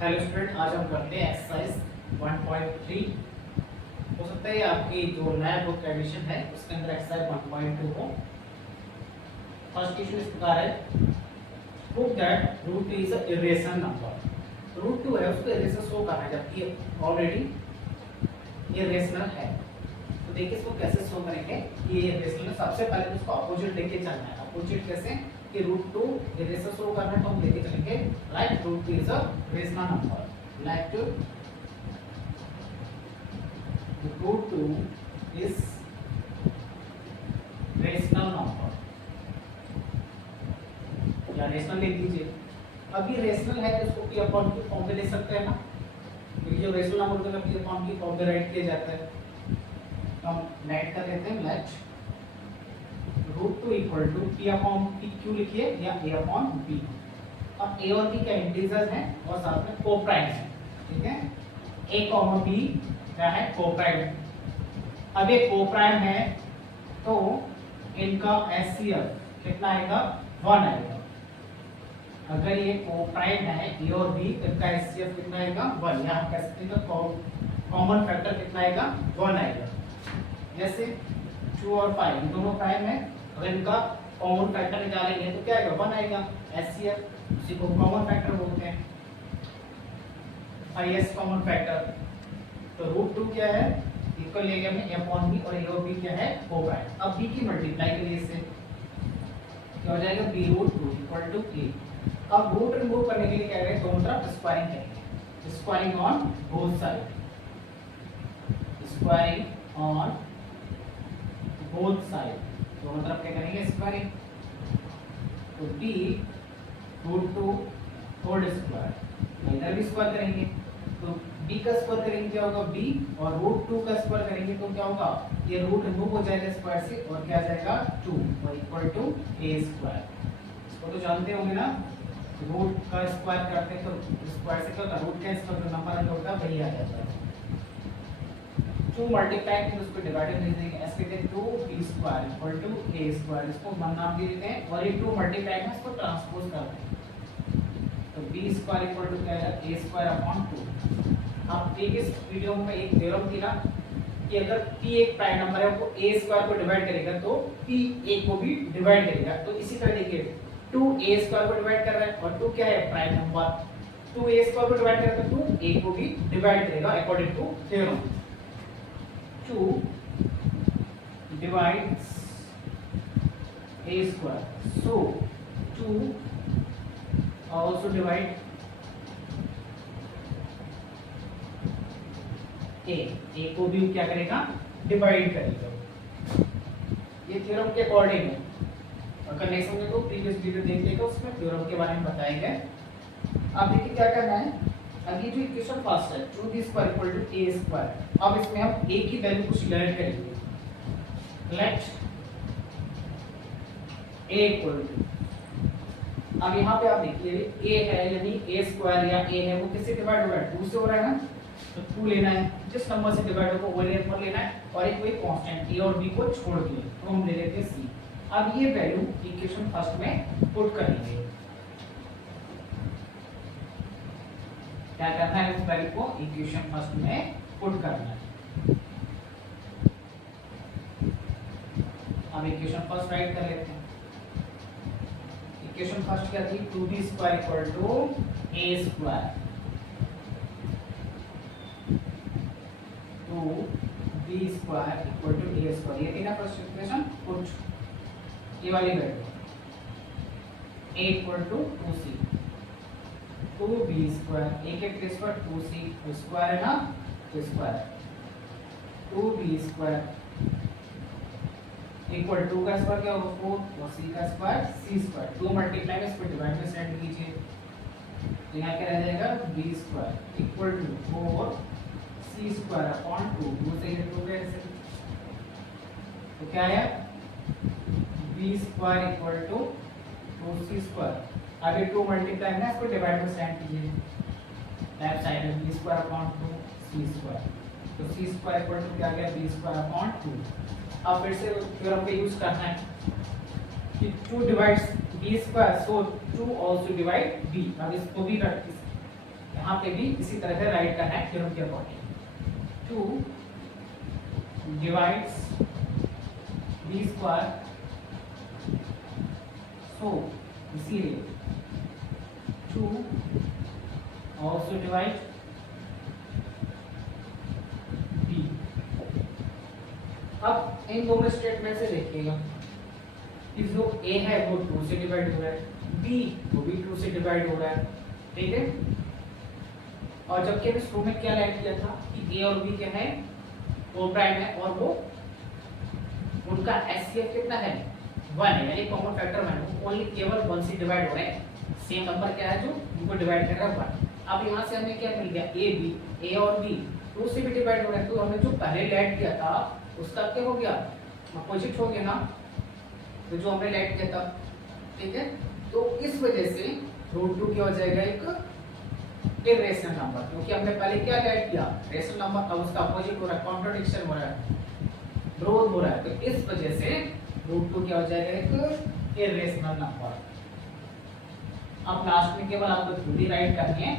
Hello student, आज हम करते हैं एक्सरसाइज 1.3। हो सकता है आपकी जो नया बुक एडिशन है उसके अंदर एक्सरसाइज 1.2 हो। फर्स्ट क्वेश्चन इस प्रकार है, prove that root is a irrational number. Root 2 है, उसको इरेशनल शो करना है जबकि ऑलरेडी इरेशनल है। तो देखिए इसको कैसे शो करेंगे कि ये इरेशनल है। सबसे पहले उसको अपोजिट लेके चलना है। अपोजिट कैसे कि रूट 2 इरेशनल शो करना है तो हम लेके चलेंगे like root 2 is a rational number, like root 2 is rational number या रेशनल लिख दीजिए। अब ये रेशनल है तो इसको p अपॉन q फॉर्म में ले सकते हैं ना, क्योंकि जो रेशनल नंबर होता है p अपॉन q फॉर्म में राइट किया जाता है। तो हम राइट कर देते हैं let root 2 equal to p upon q लिखिए या a अपॉन b। अब a और b क्या इंटीजर हैं और साथ में कोप्राइम है, ठीक है। a कॉमा b क्या है, कोप्राइम। अब ये कोप्राइम है तो इनका HCF कितना आएगा, 1 आएगा। अगर ये कोप्राइम है a और b तो इनका HCF कितना आएगा, 1। यहाँ कह सकते हैं कॉमन फैक्टर कितना आएगा, 1 आएगा। जैसे 2 और 5 दोनों प्राइम है, अगर इनका कॉमन फैक्टर निकालेंगे तो क्या आएगा, 1 आएगा। HCF उसी को कॉमन फैक्टर बोलते हैं, हाईएस्ट कॉमन फैक्टर। तो रूट 2 क्या है, इक्वल ले गया में a अपॉन b और a और b क्या है, कोप्राइम। अब b की मल्टीप्लाई करिए इससे, क्या हो जाएगा, b root 2 equal to a। अब रूट रिमूव करने के लिए क्या करें, दोनों तरफ स्क्वायरिंग करेंगे, squaring on both side, squaring on both side, दोनों तरफ क्या करेंगे, स्क्वायरिंग। तो b रूट 2 होल स्क्वायर, इधर भी स्क्वायर करेंगे तो b का स्क्वायर करेंगे क्या होगा, b, और रूट 2 का स्क्वायर करेंगे तो क्या होगा, ये रूट रिमूव हो जाएगा स्क्वायर से और क्या आ जाएगा, 2 और इक्वल टू a स्क्वायर। इसको तो जानते होंगे ना, रूट का स्क्वायर करते हैं तो स्क्वायर से क्या होता है, रूट का स्क्वायर जो नंबर अंदर होता है वही आ जाता है। 2 मल्टीप्लाई करके उसको डिवाइडेड लिख देंगे, ऐसे कहते हैं 2b square equal to a square. इसको नाम दे देते हैं और ये 2 मल्टीप्लाई में इसको ट्रांसपोज करते हैं तो b स्क्वायर इक्वल टू क्या है, a स्क्वायर अपॉन 2। अब प्रीवियस वीडियो में एक थ्योरम थी ना कि अगर p एक प्राइम नंबर है वो a स्क्वायर को डिवाइड करेगा तो p a को भी डिवाइड करेगा। तो इसी तरह देखिए 2 a स्क्वायर को डिवाइड कर रहा है और 2 क्या है, प्राइम नंबर, 2 a स्क्वायर को डिवाइड करेगा तो 2 a को भी डिवाइड करेगा according to theorem. 2 divides a square, so 2 also divide a को भी क्या करेगा, डिवाइड करेगा। ये थ्योरम के अकॉर्डिंग है, अगर नहीं समझे तो प्रीवियस वीडियो देख लेगा, उसमें थ्योरम के बारे में बताया गया। अब देखिए क्या करना है, अब ये जो इक्वेशन फर्स्ट है 2b square equal to a square, अब इसमें हम a की वैल्यू कुछ लेट करेंगे। लेट a इक्वल टू, अब यहाँ पे आप देखिए a है यानी a स्क्वायर या a है वो किससे डिवाइड हो रहा है, 2 से हो रहा है ना, तो 2 लेना है, जिस नंबर से डिवाइड होगा वो नंबर लेना है और एक कोई कांस्टेंट a और b को छोड़ दिए तो हम ले लेते हैं c। अब ये वैल्यू इक्वेशन फर्स्ट में पुट करेंगे, क्या करना है, इस वैल्यू को इक्वेशन फर्स्ट में पुट करना है। अब इक्वेशन फर्स्ट राइट कर लेते हैं। इक्वेशन फर्स्ट क्या थी, 2b square equal to a square, 2b square equal to a square, ये थी ना फर्स्ट इक्वेशन। पुट ये वाली value a equal to 2c, 2b square, a के प्लेस पर 2c स्क्वायर है ना, तो स्क्वायर 2b स्क्वायर इक्वल 2 का स्क्वायर क्या होगा, 4 और c का स्क्वायर c स्क्वायर। 2 मल्टीप्लाई में इसको डिवाइड में सेट कीजिए तो यहाँ क्या रह जाएगा, b square equal to 4 c square upon 2, 2 से ये 2 कैंसिल तो क्या आया, b square equal to 2c square. अब ये 2 मल्टीप्लाई में इसको डिवाइड में सेट कीजिए, लेफ्ट साइड में b square upon 2 c square, तो c स्क्वायर इक्वल टू क्या आ गया, b स्क्वायर अपॉन 2। अब फिर से थ्योरम का यूज करना है कि 2 डिवाइड्स b स्क्वायर, सो 2 आल्सो डिवाइड b। अब इसको भी प्रैक्टिस यहाँ पे भी इसी तरह से राइट करना है थ्योरम के अकॉर्डिंग। 2 डिवाइड्स b स्क्वायर, सो इसीलिए 2 ऑल्सो डिवाइड b। अब इन दोनों स्टेटमेंट से देखिएगा कि जो a है वो 2 से डिवाइड हो रहा है, b वो भी 2 से डिवाइड हो रहा है, ठीक है। और जबकि अभी शुरू में क्या ऐड किया था कि a और b क्या है, ओ प्राइम है, और वो उनका एचसीएफ कितना है 1 है, यानी कॉमन फैक्टर 1 है, ओनली केवल 1 से डिवाइड हो रहे हैं। सेम नंबर क्या है जो उनको डिवाइड कर रहा है 1। अब यहाँ से हमें क्या मिल गया, a और b 2 से भी डिवाइड हो रहे हैं, तो हमने जो पहले ऐड किया था उसका क्या हो गया, अपोजिट हो गया ना, तो जो हमने ऐड किया था, ठीक है। तो इस वजह से √2 क्या हो जाएगा, एक इरेशनल नंबर, क्योंकि हमने पहले क्या ऐड किया रेशनल नंबर, अब उसका अपोजिट हो रहा है, कॉन्ट्रडिक्शन हो रहा है, विरोध हो रहा है, तो इस वजह से √2 क्या हो जाएगा, एक इरेशनल नंबर। अब लास्ट में केवल आपको थ्योरी राइट करनी है,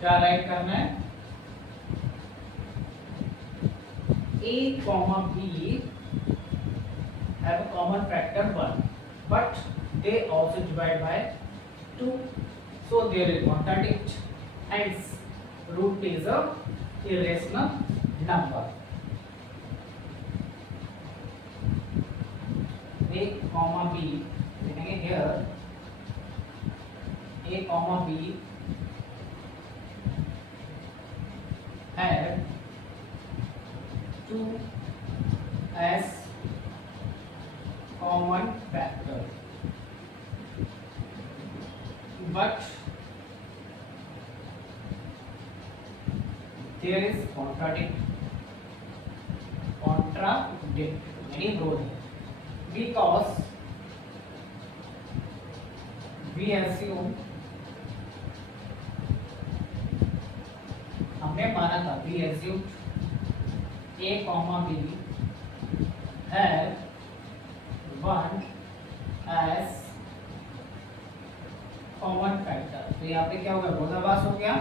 क्या राइट करना है, a, b have a common factor 1, but they also divide by 2, so there is contradict, hence root is a irrational number। a, b लिखेंगे here, a, b have 2 as common factor, but there is contradict यानी विरोध है, because we assume, हमने माना था we assumed a, b have 1 as common factor, तो यहाँ पे क्या होगा, विरोधाभास हो गया,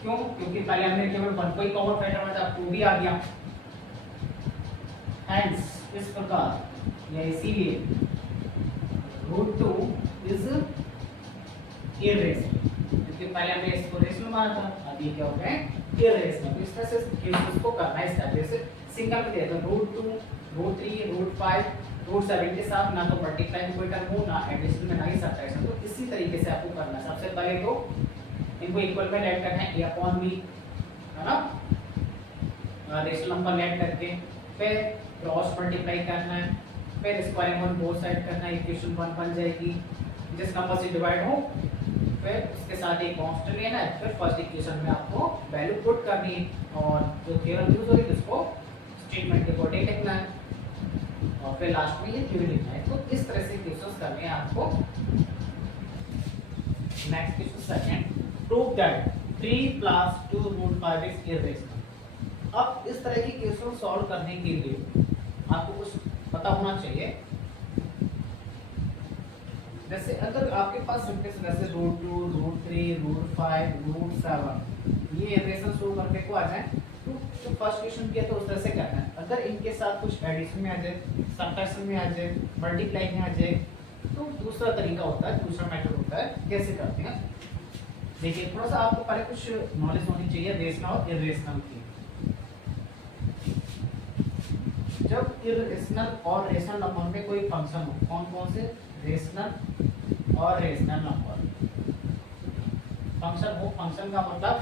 क्यों, क्योंकि पहले हमने केवल 1 को ही कॉमन फैक्टर माना था, 2 भी आ गया, हेंस इस प्रकार या इसीलिए √2 इज इरेशनल, क्योंकि पहले हमने इसको रेशनल माना था, अब ये क्या हो गया, इरेशनल। इस तरह से केसेस को करना है, इस तरह से सिंगल में दिया तो √2 √3 √5 √7 के साथ ना तो मल्टीप्लाई में कोई टर्म हो, ना एडिशन में, ना ही सब्ट्रैक्शन, तो इसी तरीके से आपको करना है। सबसे पहले तो इनको इक्वल में ऐड करना है, a/b है ना, रेशनल नंबर ऐड करके, फिर क्रॉस मल्टीप्लाई करना है, फिर स्क्वायरिंग ऑन बोथ साइड करना है, इक्वेशन 1 बन जाएगी, जिस नंबर से डिवाइड हो, फिर उसके साथ एक कांस्टेंट लेना है, फिर फर्स्ट इक्वेशन में आपको वैल्यू पुट करनी है, और जो थ्योरम यूज होगी उसको स्टेटमेंट के अकॉर्डिंग लिखना है, और फिर लास्ट में ये थ्योरी लिखना है। तो इस तरह से क्वेश्चंस करने हैं आपको। Next question second, prove that 3 + 2 √5 is irrational. अब इस तरह की क्वेश्चन सॉल्व करने के लिए आपको कुछ पता होना चाहिए, जैसे अगर आपके पास सिंपल वैसे √2 √3 √5 √7 ये इरेशनल शो करने को आ जाए, तो जो फर्स्ट क्वेश्चन किया तो उस तरह से करना है। अगर इनके साथ कुछ एडिशन में आ जाए, सब्ट्रैक्शन में आ जाए, मल्टीप्लाई में आ जाए, तो दूसरा तरीका होता है, दूसरा मेथड होता है, कैसे करते हैं देखिए। थोड़ा सा आपको पहले कुछ नॉलेज होनी चाहिए रेशनल और इरेशनल की। जब इरेशनल और रेशनल नंबर में कोई फंक्शन हो, कौन कौन से, रेशनल और रेशनल नंबर फंक्शन हो, फंक्शन का मतलब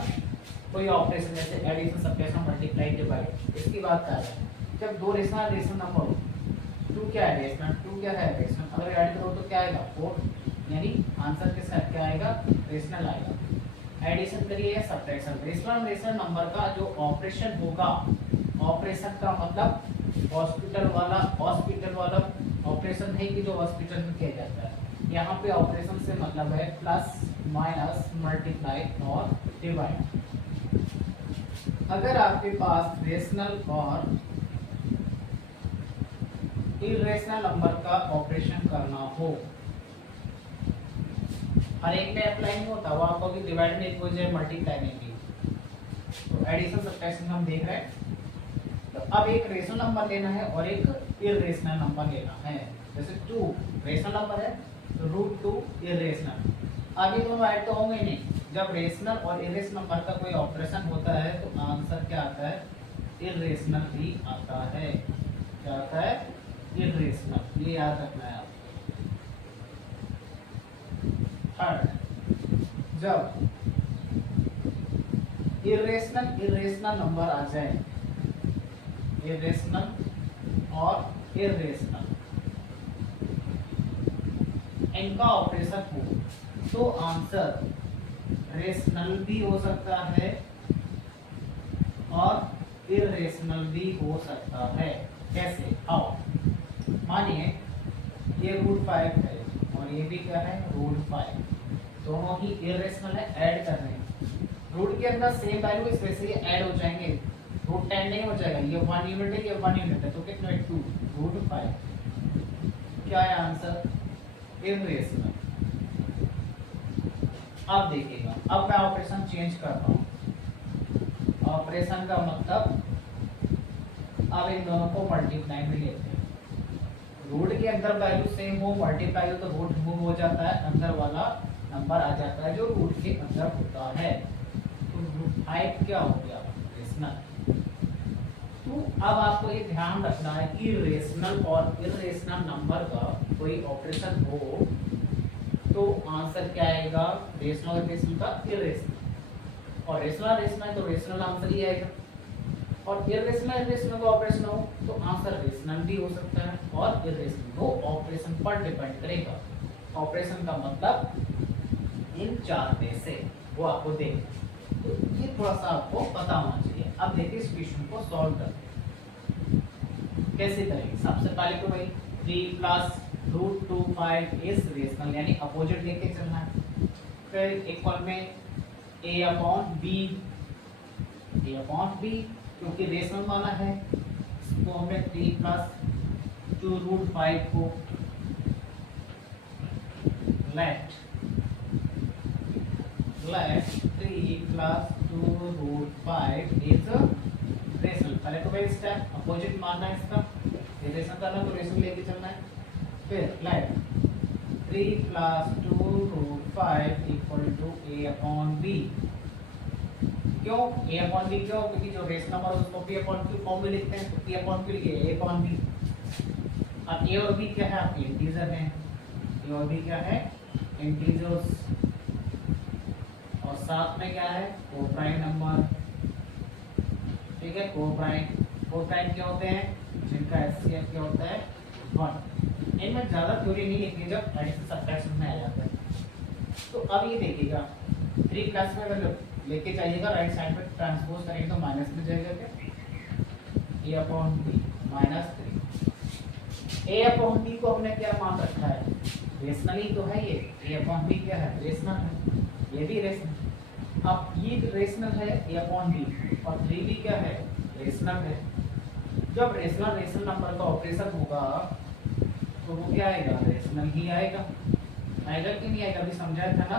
कोई ऑपरेशन जैसे एडिशन, सब्ट्रैक्शन, मल्टीप्लाई, डिवाइड, इसकी बात कर रहे हैं। जब दो रेशनल नंबर हो, 2 क्या है रेशनल, 2 क्या है रेशनल, अगर ऐड करो तो क्या आएगा 4, यानी आंसर के साथ क्या आएगा, रेशनल आएगा। एडिशन करिए या सब्ट्रैक्शन, रेशनल नंबर का जो ऑपरेशन होगा, ऑपरेशन का मतलब हॉस्पिटल वाला ऑपरेशन है कि जो हॉस्पिटल में किया जाता है। यहाँ पे ऑपरेशन से मतलब है प्लस माइनस मल्टीप्लाई और डिवाइड। अगर आपके पास रेशनल और इरेशनल नंबर का ऑपरेशन करना हो, हर एक में अप्लाई नहीं होता, वो आपको भी डिवाइड में एक हो जाए मल्टीप्लाई में भी। तो एडिशन सब्ट्रैक्शन हम देख रहे हैं। तो अब एक रेशनल नंबर लेना है और एक इरेशनल नंबर लेना है। जैसे 2 रेशनल नंबर है तो √2 इरेशनल। अब ये दोनों ऐड तो होंगे नहीं। जब रेशनल और इरेशनल नंबर का कोई ऑपरेशन होता है तो आंसर क्या आता है? इरेशनल ही आता है। क्या आता है? इरेशनल। ये याद रखना है आपको। थर्ड, जब इरेशनल नंबर आ जाए, इरेशनल और इरेशनल इनका ऑपरेशन हो तो आंसर रेशनल भी हो सकता है और इरेशनल भी हो सकता है। कैसे? आओ, मानिए ये √5 है और ये भी क्या है? √5। दोनों ही इरेशनल है, ऐड कर रहे हैं। रूट के अंदर सेम वैल्यू, इस वजह से ये ऐड हो जाएंगे। √10 नहीं हो जाएगा, ये 1 यूनिट है, ये 1 यूनिट है, तो कितना है? 2 √5। क्या है आंसर? इरेशनल। अब देखिएगा, अब मैं ऑपरेशन चेंज कर रहा हूँ। ऑपरेशन का मतलब अब इन दोनों को मल्टीप्लाई में लेते हैं। रूट के अंदर वैल्यू सेम हो, मल्टीप्लाई हो तो रूट रिमूव हो जाता है, अंदर वाला नंबर आ जाता है जो रूट के अंदर होता है। तो √5 क्या हो गया? रेशनल। तो अब आपको ये ध्यान रखना है कि रेशनल और इरेशनल नंबर का कोई ऑपरेशन हो तो आंसर क्या आएगा? रेशनल और इरेशनल का इरेशनल, और रेशनल तो रेशनल आंसर ही आएगा। और इरेशनल का ऑपरेशन हो तो आंसर रेशनल भी हो सकता है और इरेशनल। वो ऑपरेशन पर डिपेंड करेगा। ऑपरेशन का मतलब इन चार में से वो आपको देख, तो ये थोड़ा सा आपको पता होना चाहिए। अब देखिए इस क्वेश्चन को सॉल्व करते हैं। कैसे करेंगे? सबसे पहले तो भाई 3 प्लस √2 इज रेशनल, यानी अपोजिट लेके चलना है। फिर इक्वल में a/b, क्योंकि रेशनल माना है तो हमने 3 प्लस 2 √5 को लेट 3 प्लस 2 √5 इज रेशनल। पहले तो भाई स्टेप अपोजिट मानना है, इसका रेशनल करना तो रेशनल लेके चलना है। फिर late 3 plus 2 √5 equal to a/b। क्यों a/b? क्यों? क्योंकि जो रेशनल नंबर उसको p/q फॉर्म में लिखते हैं, तो p/q लिखिए a/b। अब a और b क्या है? आपके इंटीजर हैं। a और b क्या है? इंटीजर्स। और साथ में क्या है? Coprime number. ठीक है, कोप्राइम क्या होते हैं? जिनका HCF क्या होता है? 1। इनमें ज्यादा थ्योरी नहीं लिखनी जब एडिशन सब्ट्रैक्शन में आ जाता है। तो अब ये देखिएगा 3 प्लस में अगर लेके जाइएगा राइट साइड पे ट्रांसपोज करेंगे तो माइनस में जाएगा क्या? a/b -3। a/b को हमने क्या मान रखा है? रेशनल ही तो है ये। a/b क्या है? रेशनल है, ये भी रेशनल। अब ये रेशनल है a/b और 3 भी क्या है? रेशनल है। जब रेशनल नंबर का ऑपरेशन होगा तो वो क्या आएगा? रेशनल ही आएगा। आएगा कि नहीं आएगा? अभी समझाया था ना।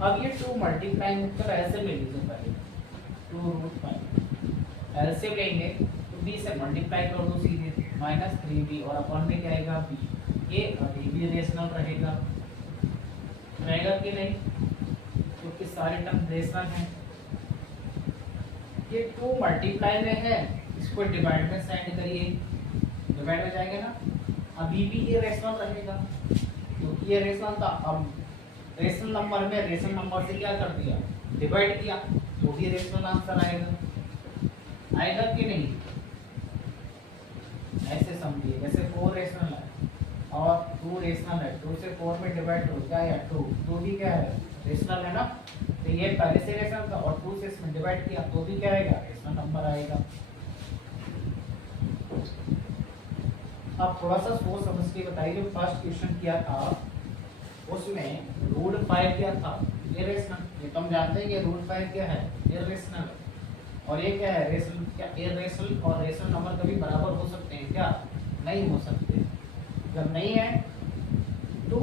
अब ये 2 मल्टीप्लाई कर ऐसे ले लीजिए, पहले 2 √5 ऐसे लेंगे तो b से मल्टीप्लाई कर दो सीधे, -3b और अपन में क्या आएगा? b। ये अभी भी रेशनल रहेगा कि नहीं? क्योंकि सारे टर्म रेशनल हैं। ये 2 मल्टीप्लाई में है, इसको डिवाइड में सेंड करिए, डिवाइड में जाएगा ना। अभी भी ये रेशनल रहेगा क्योंकि ये रेशनल था। अब रेशनल नंबर में रेशनल नंबर से क्या कर दिया? डिवाइड किया, तो भी रेशनल आंसर आएगा कि नहीं? ऐसे समझिए, जैसे 4 रेशनल है और 2 रेशनल है, 2 से 4 में डिवाइड हो क्या है? 2 भी क्या है? रेशनल है ना। तो ये पहले से रेशनल था और 2 से इसमें डिवाइड किया तो भी क्या आएगा? रेशनल नंबर आएगा। अब थोड़ा सा सोच समझ के बताइए, जो फर्स्ट क्वेश्चन किया था उसमें √5 क्या था? इरेशनल। ये तो हम जानते हैं कि √5 क्या है? इरेशनल। और ये क्या है? रेशनल। क्या इरेशनल और रेशनल नंबर कभी बराबर हो सकते हैं क्या? नहीं हो सकते। जब नहीं है तो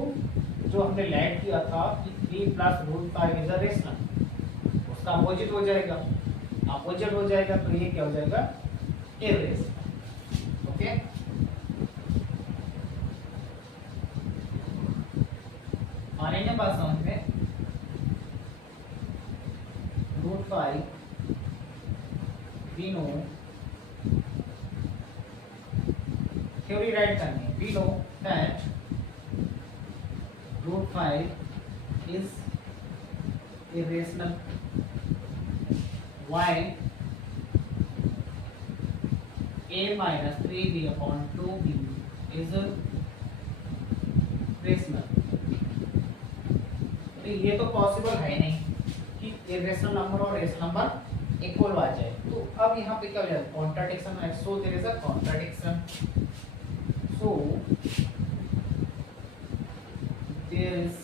जो हमने लेट किया था कि 3 plus root 5 is a rational, उसका अपोजिट हो जाएगा। अपोजिट हो जाएगा तो ये क्या हो जाएगा, इरेशनल। ओके, आ रही है बात समझ में। Root 5 we know, theory write करनी है। We know that root 5 is irrational, y a minus 3b upon 2b is rational। तो ये तो पॉसिबल है नहीं कि irrational नंबर और रेशनल नंबर इक्वल आ जाए। तो अब यहाँ पे क्या हो जाएगा, कॉन्ट्राडिक्शन है। So there is a contradiction, so there is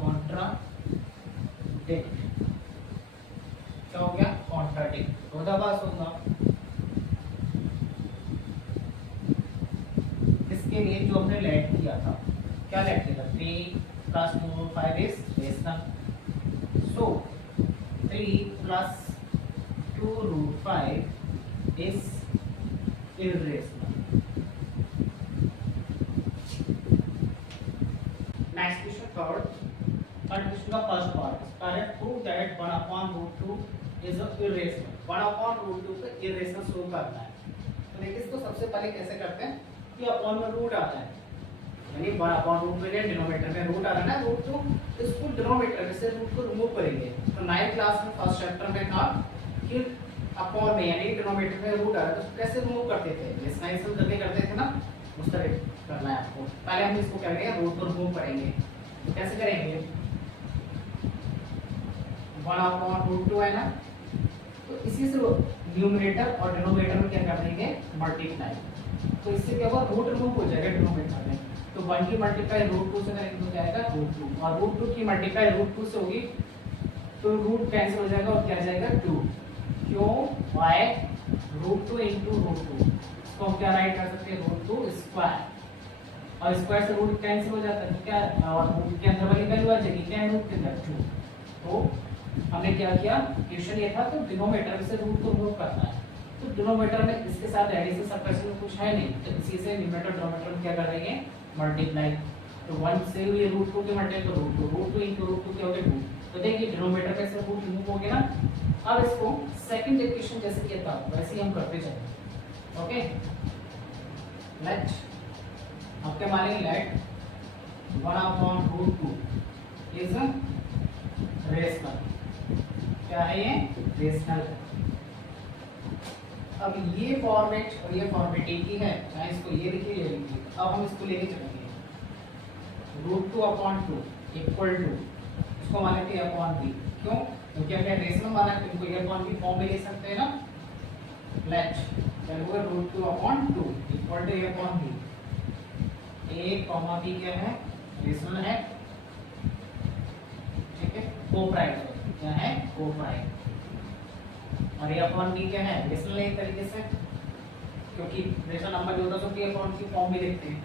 contradict. क्या हो गया, कॉन्ट्राडिक्ट। रोधाभास होगा। इसके लिए जो हमने लेट किया था, क्या लेट किया था, 3 plus 2 5 is rational, so 3 plus 2 root 5 is irrational। Next question third question का first part, correct prove that 1 upon root 2 is irrational। 1 upon root 2 को irrational शुरू करना है। तो देखिए इसको सबसे पहले कैसे करते हैं कि अपॉन में रूट आता है, यानी 1 upon root में डिनोमिनेटर में रूट आ रहा है ना, रूट 2, इसको डिनोमिनेटर में से रूट को रिमूव करेंगे। तो 9th क्लास में फर्स्ट चैप्टर में था कि अपॉन में यानी डिनोमिनेटर में रूट आ रहा है तो कैसे रिमूव करते थे, रेशनलाइजेशन करते थे ना, उस तरह करना है आपको। पहले हम इसको क्या करेंगे, रूट को रिमूव करेंगे। तो कैसे करेंगे, 1 upon root 2 है ना, तो इसी से न्यूमरेटर और डिनोमिनेटर में क्या कर देंगे, मल्टीप्लाई। तो इससे क्या होगा, रूट रिमूव हो जाएगा डिनोमिनेटर में। तो 1 की मल्टीप्लाई रूट 2 से करेंगे तो जाएगा रूट 2, और रूट 2 की मल्टीप्लाई रूट 2 से होगी तो रूट कैंसिल हो जाएगा और क्या जाएगा 2। क्यों, वाई रूट 2 इंटू रूट 2, इसको हम क्या राइट कर सकते हैं, रूट 2 स्क्वायर, और स्क्वायर से रूट कैंसिल हो जाता है तो क्या, और रूट के अंदर वाली वैल्यू आ जाएगी, क्या है रूट के अंदर 2। तो हमने क्या किया, क्वेश्चन ये था तो डिनोमिनेटर से रूट को रिमूव करना है। तो डिनोमिनेटर में इसके साथ एडिशन सबट्रैक्शन कुछ है नहीं, तो इसी से न्यूमरेटर डिनोमिनेटर में क्या कर देंगे, मल्टीप्लाई। तो 1 से ये रूट 2 के मल्टीप्लाई तो रूट 2 इंटू रूट 2 क्या हो गया 2। तो देखिए डिनोमिनेटर में से रूट रिमूव हो गया ना। अब इसको सेकंड इक्वेशन जैसे किया था वैसे ही हम करते चलेंगे। ओके, लेट अब क्या मानेंगे, लेट 1 upon root 2 इज रेशनल। क्या है ये, रेशनल है। अब ये फॉर्मेट और ये फॉर्मेट एक ही है, चाहे इसको ये लिखिए ये लिखिए। अब हम इसको लेके चलेंगे, रूट 2 अपॉन 2 इक्वल टू, इसको माने थे अपॉन बी। क्यों, क्योंकि अगर रेशनल माना है तो इनको ये अपॉन बी फॉर्म में ले सकते हैं ना। लेट क्या होगा, root 2 upon 2 equal to a upon b. A comma b क्या है, रेशनल है, ठीक है, कोप्राइम क्या है, कोप्राइम। और ये अपॉन बी क्या है, रेशनल एक तरीके से, क्योंकि रेशनल नंबर जो होता है उसको अपॉन की फॉर्म में लिखते हैं।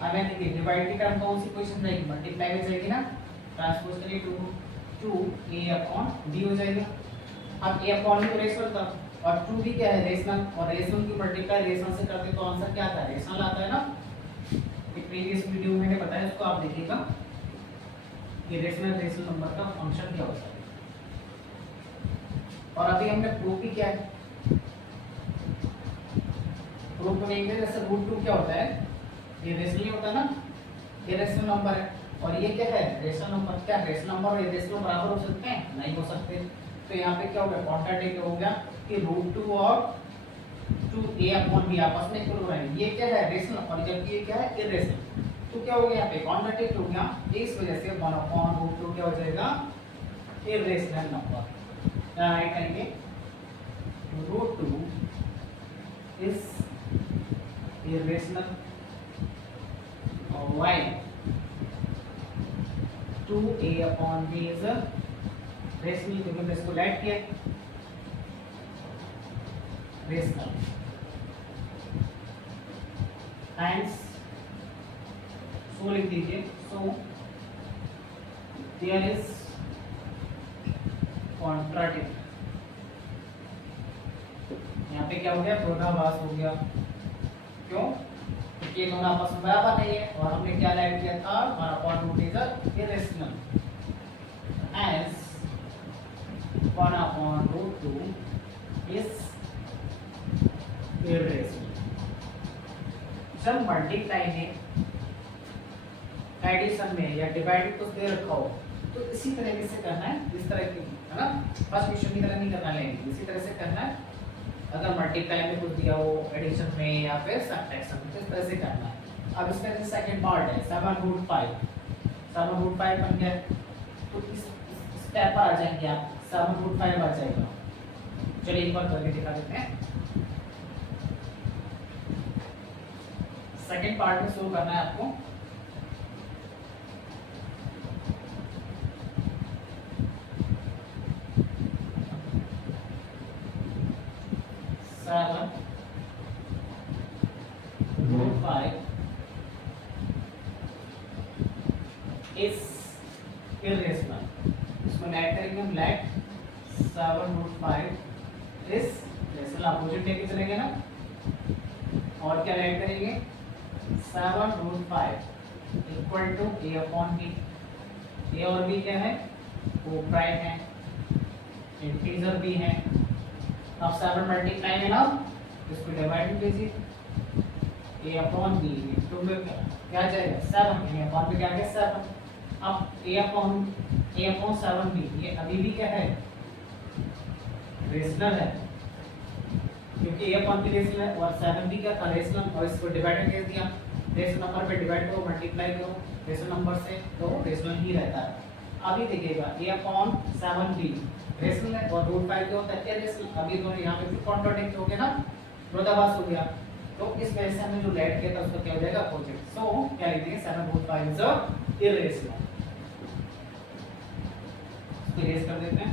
अब यहाँ देखिए डिवाइड की टर्म कौन सी पोजीशन रहेगी, मल्टीप्लाई में जाएगी ना, ट्रांसपोज करिए 2 a अपॉन b हो जाएगा। अब a अपॉन b तो रेशनल था और 2b क्या है, रेशनल, और रेशनल की मल्टीप्लाई रेशनल से करते तो आंसर क्या आता है, रेशनल आता है ना। एक प्रीवियस वीडियो में मैंने बताया, उसको आप देखिएगा कि रेशनल नंबर का फंक्शन क्या होता है। और अभी हमने प्रूफ भी किया है, प्रूफ में देखेंगे जैसे रूट 2 क्या होता है, ये रेशनल ही होता है ना, ये रेशनल नंबर है। और ये क्या है, रेशनल नंबर। क्या रेशनल नंबर और इरेशनल बराबर हो सकते हैं, नहीं हो सकते। तो यहाँ पे क्या हो गया, कॉन्ट्राडिक्ट हो गया कि रूट 2 और 2a अपॉन b आपस में इक्वल हो रहे हैं। ये क्या है, रेशनल, और जबकि ये क्या है, इरेशनल। तो क्या हो गया, यहाँ पे कॉन्ट्राडिक्ट हो गया, इस वजह से 1 अपॉन रूट 2 क्या हो जाएगा, इरेशनल नंबर। क्या राइट करेंगे, रूट 2 इज इरेशनल और y 2a upon b is rational, क्योंकि हमने इसको लेट किया रेशनल। हैंस, सो लिख दीजिए, सो देयर इज कॉन्ट्राडिक्ट। यहाँ पे क्या हो गया, विरोधाभास हो गया। क्यों? क्योंकि ये दोनों आपस में बराबर नहीं है और हमने क्या ऐड किया था, हमारा upon root is irrational, as 1/√2 is irrational. जब मल्टीप्लाई में, एडिशन में या डिवाइड कुछ दे रखा हो तो इसी तरीके से करना है, इस तरह की, है ना, फर्स्ट क्वेश्चन की तरह नहीं करना लेंगे, इसी तरह से करना है। अगर मल्टीप्लाई में कुछ दिया हो एडिशन में या फिर सब्ट्रैक्शन में, तो इस तरह से करना है। अब इसका जो सेकंड पार्ट है 7√5, 7√5 बन गया, तो इस स्टेप पर आ जाएंगे आप, 7√5 आ जाएगा। चलिए एक बार करके दिखा देते हैं। सेकंड पार्ट में शुरू करना है आपको। इसमें ऐड करेंगे हम, लेट 7√5 इज रेशनल, अपोजिट लेके चलेंगे ना, और क्या ऐड करेंगे, 7√5 इक्वल टू a/b। a और b क्या है, वो प्राइम है, इंटीजर भी है। अब 7 मल्टीप्लाई में ना इसको डिवाइड में कीजिए, a/b तो क्या आ जाएगा 7, a/b क्या आ गया 7। अब a/7b ये अभी भी क्या है, रेशनल है, क्योंकि a/b रेशनल है और 7b क्या था, रेशनल, और इसको डिवाइड कर दिया, रेशनल नंबर पे डिवाइड करो, मल्टीप्लाई करो रेशनल नंबर से, तो रेशनल ही रहता है। अभी देखिएगा a/7b रेशनल है और √5 क्या होता है, इरेशनल। अभी दोनों यहाँ पे कॉन्ट्राडिक्ट हो गया ना, विरोधाभास हो गया, तो इस वजह से हमने जो लेट किया था उसका क्या हो जाएगा, अपोजिट। सो क्या लिख देंगे, 7/5 इज इरेशनल। इसको इरेज कर देते हैं।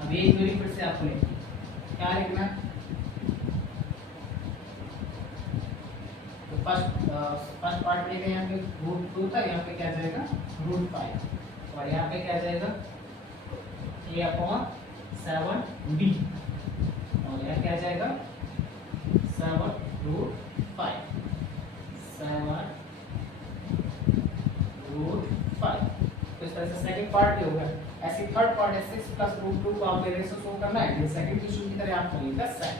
अब ये क्वेरी फिर से आपको लिखना है, क्या लिखना है, तो फर्स्ट पार्ट में यहाँ पे √2 था, यहाँ पे क्या जाएगा √5, और यहाँ पे क्या जाएगा a/7b, और यहाँ क्या जाएगा 7√5, 7√5। तो इस तरह से सेकंड पार्ट भी हो गया। ऐसे थर्ड पार्ट है 6 + √2 को आप रेशो शो करना है, ये सेकंड क्वेश्चन की तरह आप करिएगा सेट।